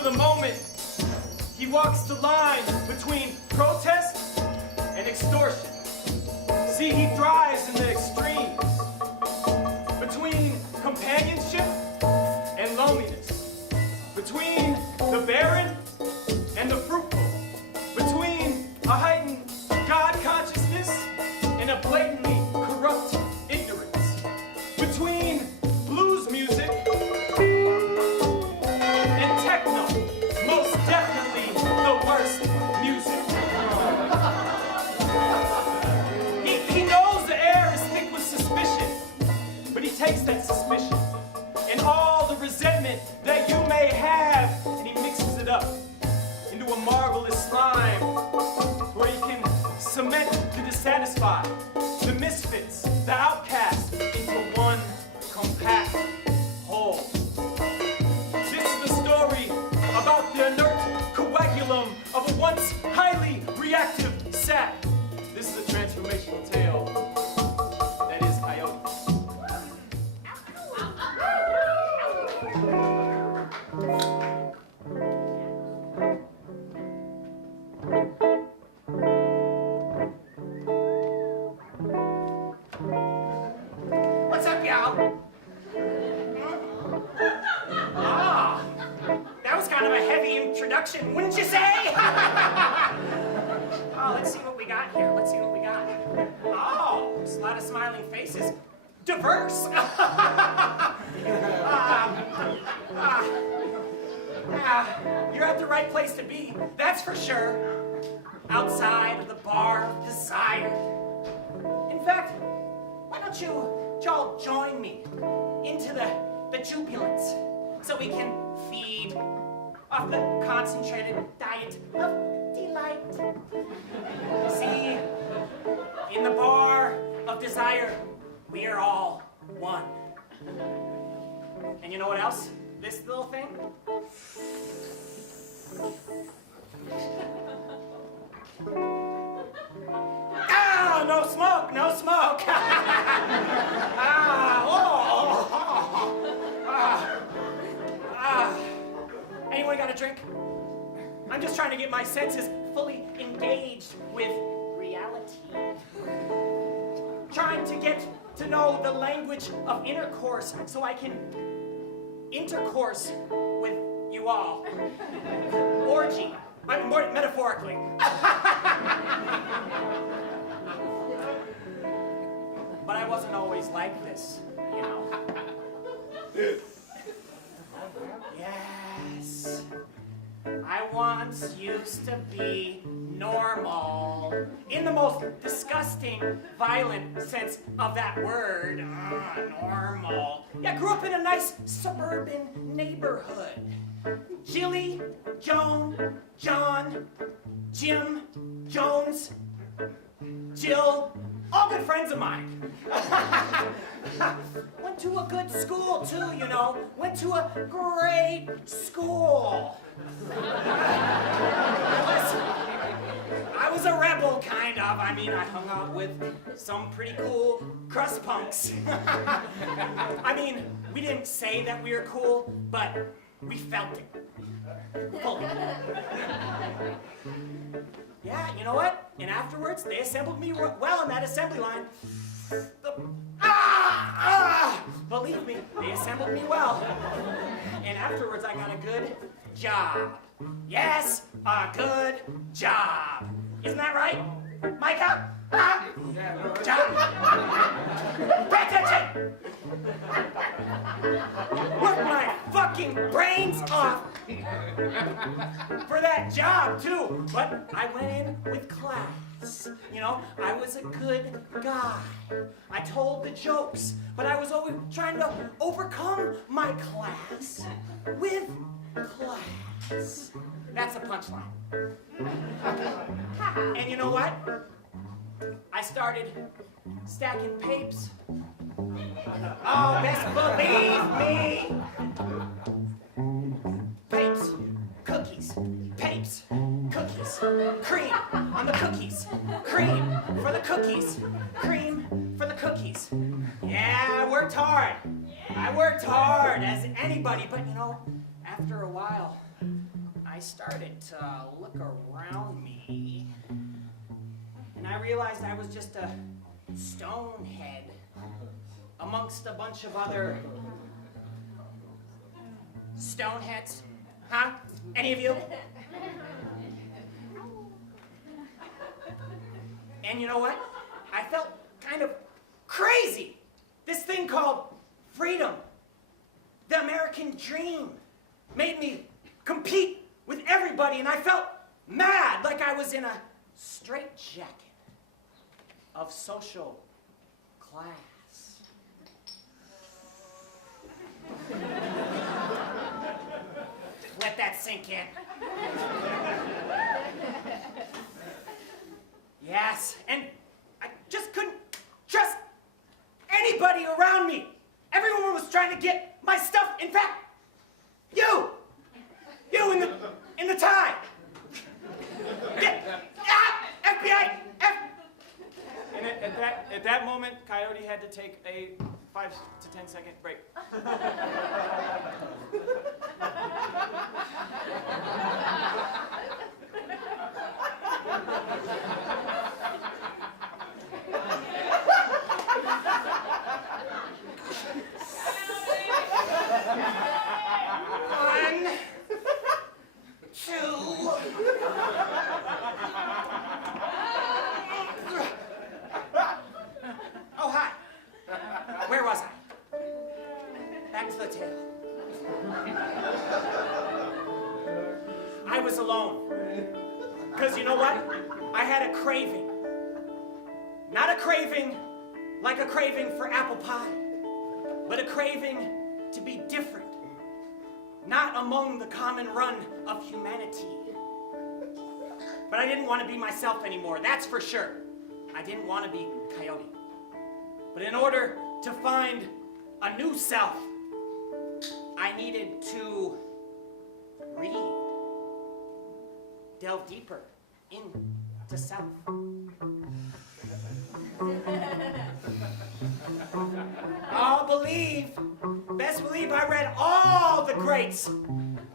for the moment. He walks the line between protest and extortion. See, he thrives in the extremes between companionship and loneliness, between the barren and the fruitful, between a heightened God consciousness and a blatantly corrupt ignorance, between blues music and techno, most definitely the worst music. He knows the air is thick with suspicion, but he takes that suspicion and all the resentment that you may have, and he mixes it up into a marvelous slime where he can cement the dissatisfied, the misfits, the outcasts into one compact whole. This is the story about the inert coagulum of a once highly reactive sap. This is a transformational tale that is Coyote. What's up, y'all? Ah, that was kind of a heavy introduction, wouldn't you say? Oh, let's see what we got here. Let's see what we got. Oh, there's a lot of smiling faces. Diverse. You're at the right place to be, that's for sure. Outside of the bar of desire. In fact, why don't y'all join me into the jubilance so we can feed off the concentrated diet of delight. See, in the bar of desire, we are all one. And you know what else? This little thing? Ah, no smoke, no smoke. Anyone got a drink? I'm just trying to get my senses fully engaged with reality. Trying to get to know the language of intercourse so I can intercourse with you all. Orgy. More metaphorically. But I wasn't always like this, you know. Yes. I once used to be normal. In the most disgusting, violent sense of that word. Normal. Yeah, grew up in a nice suburban neighborhood. Jilly, Joan, John, Jim, Jones, Jill, all good friends of mine. Went to a good school too, you know. Went to a great school. I was a rebel, kind of. I mean, I hung out with some pretty cool crust punks. I mean, we didn't say that we were cool, but we felt it. Fully. Yeah, you know what? And afterwards, they assembled me well in that assembly line. Believe me, they assembled me well. And afterwards, I got a good job. Yes, a good job. Isn't that right? Micah? Job. Pay attention! Worked my fucking brains off for that job, too. But I went in with class. You know, I was a good guy. I told the jokes, but I was always trying to overcome my class with class. That's a punchline. And you know what? I started stacking papes. Oh, best believe me. Papes, cookies, papes, cookies, cream on the cookies, cream for the cookies, cream for the cookies. Yeah, I worked hard. I worked hard as anybody, but you know, after a while, started to look around me, and I realized I was just a stone head amongst a bunch of other stoneheads. Huh? Any of you? And you know what? I felt kind of crazy. This thing called freedom, the American dream, made me compete with everybody, and I felt mad, like I was in a straitjacket of social class. Let that sink in. Yes, and I just couldn't trust anybody around me. Everyone was trying to get my stuff. In fact, you in the tie. FBI. And at that moment, Coyote had to take a 5 to 10 second break. One, two. Oh, hi. Where was I? Back to the tale. I was alone. Because you know what? I had a craving. Not a craving like a craving for apple pie, but a craving to be different. Not among the common run of humanity. But I didn't want to be myself anymore, that's for sure. I didn't want to be Coyote. But in order to find a new self, I needed to read. Delve deeper into self. Best believe I read all the greats.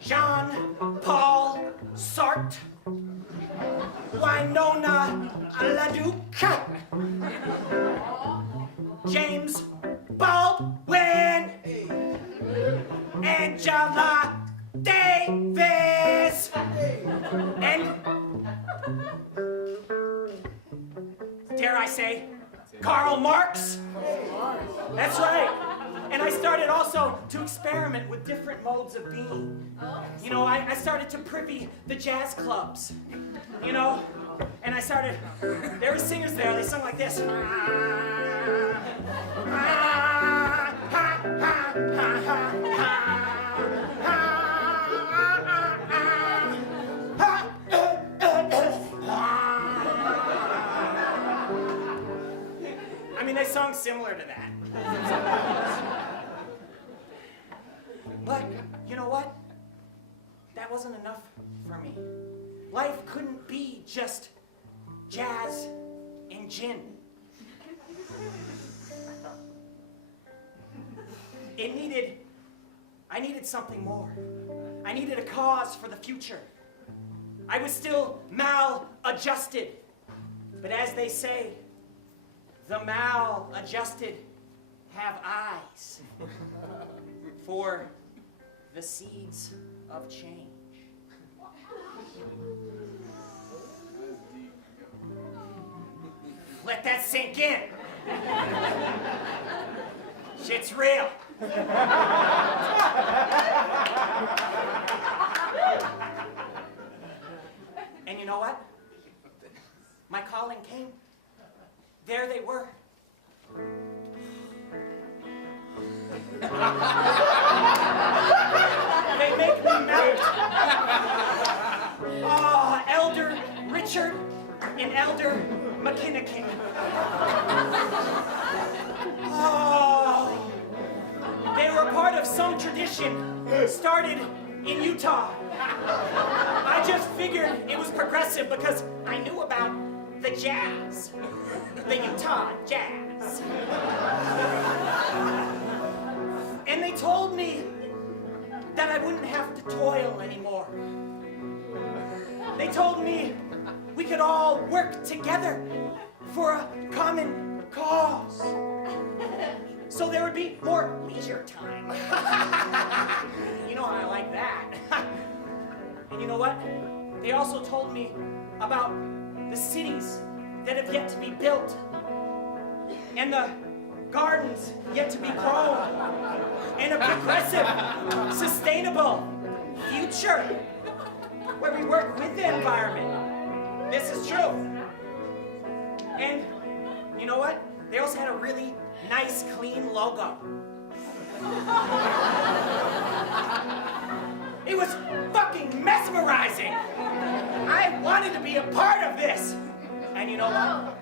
Jean, Paul, Sartre, Winona LaDuke, James Baldwin, Angela Davis, and dare I say, Karl Marx? That's right. And I started also to experiment with different modes of being. You know, I started to privy the jazz clubs, you know, and I started, there were singers there, they sung like this. I mean, they sung similar to that. But, you know what? That wasn't enough for me. Life couldn't be just jazz and gin. I needed something more. I needed a cause for the future. I was still maladjusted. But as they say, the maladjusted have eyes for the seeds of change. Let that sink in. Shit's real. And you know what? My calling came. There they were. They make me melt. Oh, Elder Richard and Elder McKinnican. Oh, they were part of some tradition started in Utah. I just figured it was progressive because I knew about the jazz, the Utah jazz. And they told me that I wouldn't have to toil anymore. They told me we could all work together for a common cause. So there would be more leisure time. You know how I like that. And you know what? They also told me about the cities that have yet to be built and the gardens yet to be grown and a progressive, sustainable future where we work with the environment. This is true. And you know what? They also had a really nice, clean logo. It was fucking mesmerizing. I wanted to be a part of this. And you know what?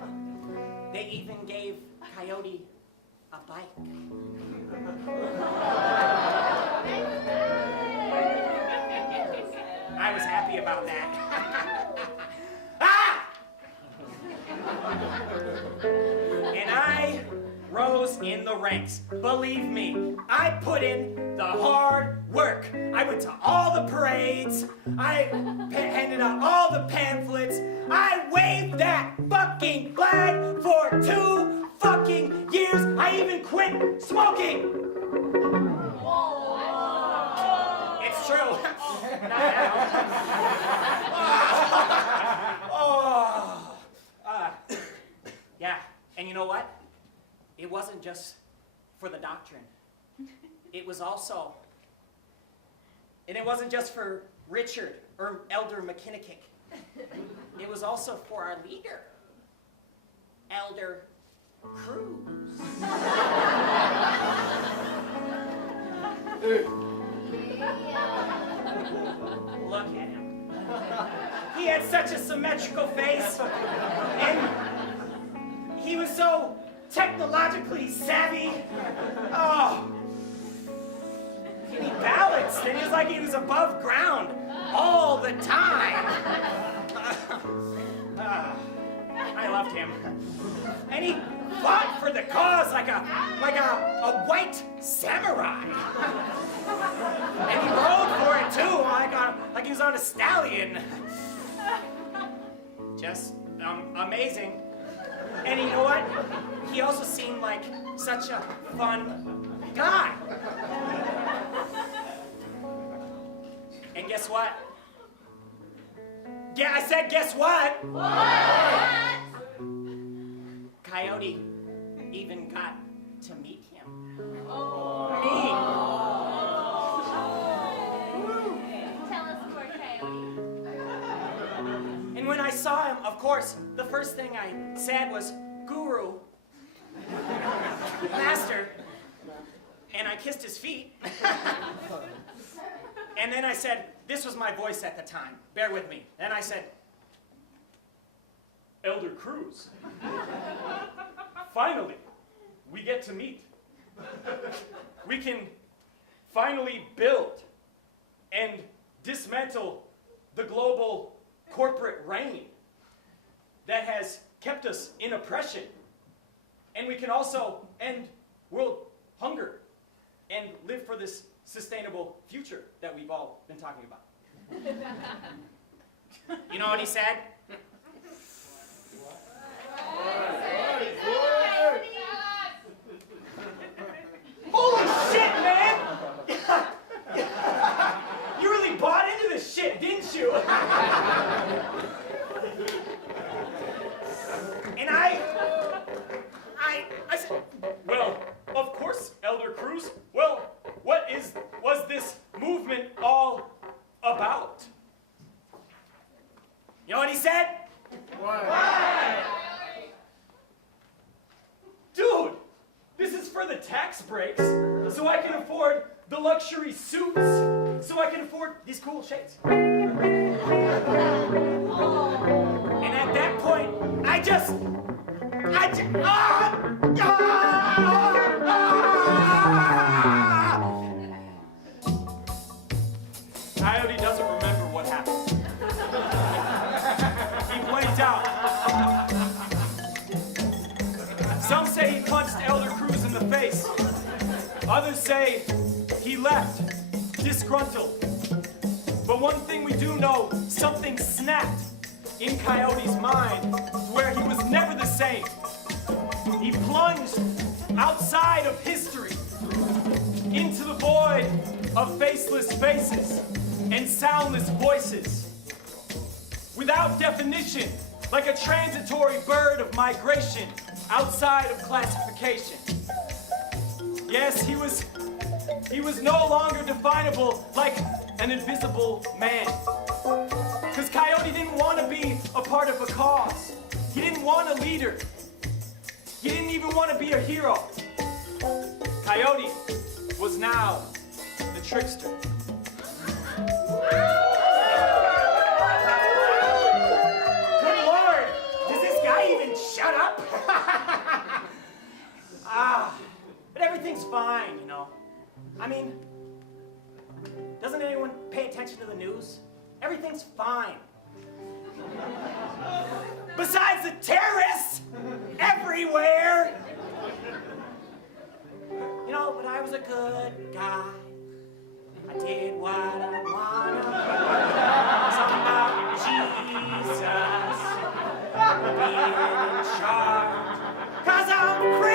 They even gave Coyote a bike. I was happy about that. Ah! And I rose in the ranks. Believe me, I put in the hard work. I went to all the parades. I handed out all the pamphlets. I waved that fucking flag for 2 fucking years. I even quit smoking. It's true. Not now. Yeah, and you know what? It wasn't just for the doctrine. It was also, and it wasn't just for Richard or Elder McKinnick. It was also for our leader, Elder Cruz. Look at him. He had such a symmetrical face, and he was so technologically savvy. Oh. And he balanced, and he was like he was above ground all the time. I loved him. And he fought for the cause like a white samurai. And he rode for it too, like he was on a stallion. Just amazing. And you know what? He also seemed like such a fun guy. And guess what? Yeah, I said guess what? What? Coyote even got to meet him. Oh. Me. Tell us more, Coyote. And when I saw him, of course, the first thing I said was, Guru, Master, and I kissed his feet. And then I said, this was my voice at the time, bear with me. Then I said, Elder Cruz. Finally, we get to meet. We can finally build and dismantle the global corporate reign that has kept us in oppression. And we can also end world hunger and live for this sustainable future that we've all been talking about. you know what he said? Holy shit, man! You really bought into this shit, didn't you? And I said, Well, of course, Elder Cruz. Well, what was this movement all about? you know what he said? Dude, this is for the tax breaks, so I can afford the luxury suits, so I can afford these cool shades. And at that point, I just Coyote doesn't remember what happened. He blanked out. Some say he punched Elder Cruz in the face. Others say he left, disgruntled. But one thing we do know, something snapped in Coyote's mind where he was never the same. He plunged outside of history into the void of faceless faces and soundless voices. Without definition, like a transitory bird of migration outside of classification. Yes, he was no longer definable like an invisible man. Because Coyote didn't want to be a part of a cause. He didn't want a leader. He didn't even want to be a hero. Coyote was now the trickster. Good Lord, does this guy even shut up? But everything's fine, you know. I mean, doesn't anyone pay attention to the news? Everything's fine. Besides the terrorists everywhere. You know, but I was a good guy. I did what I wanted. Something about Jesus being in charge. 'Cause I'm free.